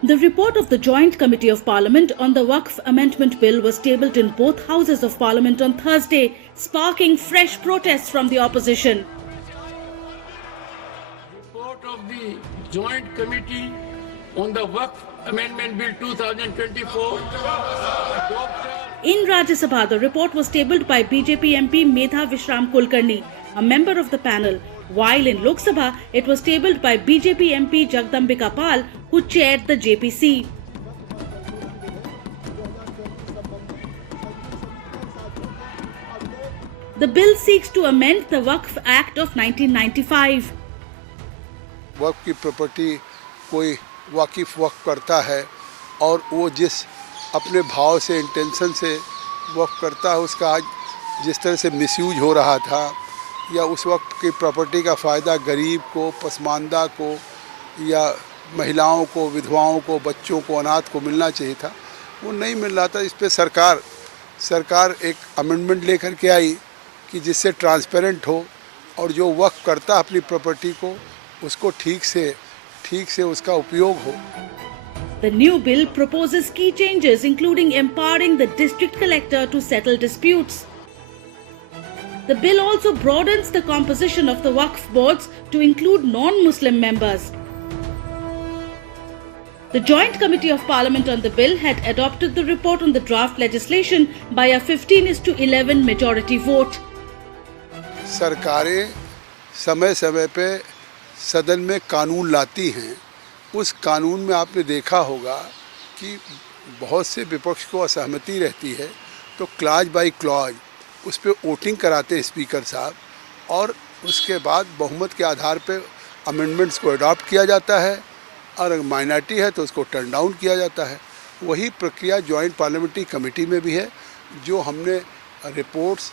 The report of the Joint Committee of Parliament on the Waqf Amendment Bill was tabled in both houses of Parliament on Thursday, sparking fresh protests from the opposition. Report of the Joint Committee on the Waqf Amendment Bill 2024. In Rajya Sabha, the report was tabled by BJP MP Medha Vishram Kulkarni, a member of the panel, while in Lok Sabha, it was tabled by BJP MP Jagdambika Pal, who chaired the JPC. The bill seeks to amend the Waqf Act of 1995. वक्फ की property कोई वाकिफ वक्फ करता है और वो जिस अपने भाव से इंटेंशन से वक्फ करता है, उसका आज जिस तरह से मिसयूज हो रहा था या उस वक्त की प्रॉपर्टी का फ़ायदा गरीब को, पसमानदा को या महिलाओं को, विधवाओं को, बच्चों को, अनाथ को मिलना चाहिए था, वो नहीं मिल रहा था। इस पे सरकार एक अमेंडमेंट लेकर के आई कि जिससे ट्रांसपेरेंट हो और जो वक्फ करता है अपनी प्रॉपर्टी को उसको ठीक से उसका उपयोग हो। The new bill proposes key changes including empowering the district collector to settle disputes. The bill also broadens the composition of the Waqf boards to include non-Muslim members. The Joint Committee of Parliament on the bill had adopted the report on the draft legislation by a 15:11 majority vote. सरकारें समय-समय पे सदन में कानून लाती हैं। उस कानून में आपने देखा होगा कि बहुत से विपक्ष को असहमति रहती है तो क्लॉज बाय क्लॉज उस पर वोटिंग कराते हैं स्पीकर साहब और उसके बाद बहुमत के आधार पे अमेंडमेंट्स को अडॉप्ट किया जाता है और अगर माइनॉरिटी है तो उसको टर्न डाउन किया जाता है। वही प्रक्रिया जॉइंट पार्लियामेंट्री कमेटी में भी है। जो हमने रिपोर्ट्स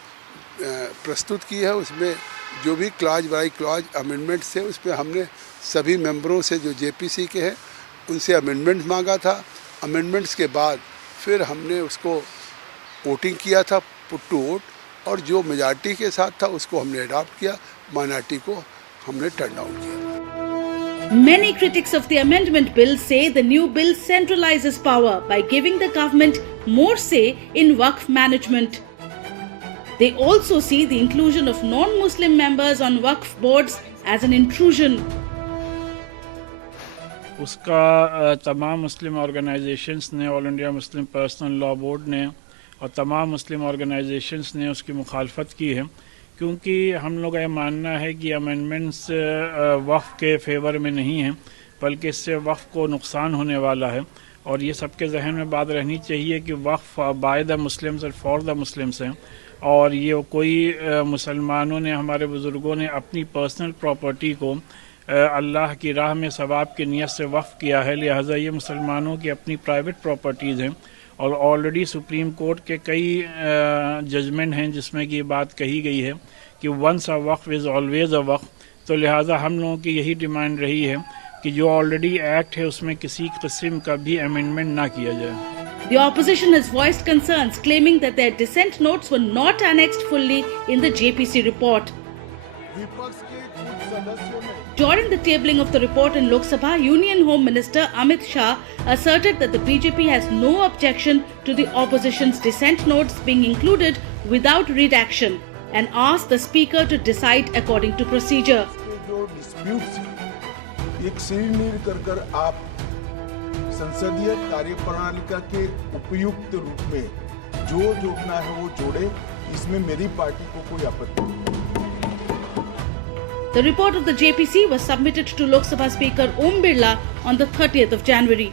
प्रस्तुत की है उसमें जो भी क्लॉज बाय क्लॉज अमेंडमेंट्स थे उस पर हमने सभी मेंबरों से जो जेपीसी के हैं उनसे अमेंडमेंट मांगा था। अमेंडमेंट्स के बाद फिर हमने उसको वोटिंग किया था, पुट टू वोट, और जो मेजॉरिटी के साथ था उसको हमने अडॉप्ट किया, माइनॉरिटी को हमने टर्न डाउन किया। Many critics of the amendment bill say the new bill centralizes power by giving the government more say in Waqf management. They also see the inclusion of non-Muslim members on Waqf boards as an intrusion. उसका तमाम मुस्लिम organisations ने, all India Muslim personal law board ने और तमाम मुस्लिम organisations ने उसकी मुखालफत की है, क्योंकि हम लोग ये मानना है कि अमेंडमेंट्स वक्फ के फेवर में नहीं हैं, बल्कि इससे वक्फ को नुकसान होने वाला है। और ये सबके जहन में बात रहनी चाहिए कि वक्फ बाय द मुस्लिम्स और फॉर द मुस्लिम्स हैं, और ये कोई मुसलमानों ने, हमारे बुज़ुर्गों ने अपनी पर्सनल प्रॉपर्टी को अल्लाह की राह में सवाब की नीयत से वक्फ किया है। लिहाजा ये मुसलमानों की अपनी प्राइवेट प्रॉपर्टीज़ हैं और ऑलरेडी सुप्रीम कोर्ट के कई जजमेंट हैं जिसमें कि ये बात कही गई है कि once a waqf is always a waqf. तो लिहाजा हम लोगों की यही डिमांड रही है कि जो ऑलरेडी एक्ट है उसमें किसी किस्म का भी अमेंडमेंट ना किया जाए। The opposition has voiced concerns, claiming that their dissent notes were not annexed fully in the JPC report. During the tabling of the report in Lok Sabha, Union Home Minister Amit Shah asserted that the BJP has no objection to the opposition's dissent notes being included without redaction and asked the Speaker to decide according to procedure. एक सीढ़ी कर आप संसदीय कार्यप्रणालिका के उपयुक्त रूप में जो जोड़ना है वो जोड़े, इसमें मेरी पार्टी को कोई आपत्ति नहीं। The report of the JPC was submitted to Lok Sabha Speaker Om Birla on the 30th of January.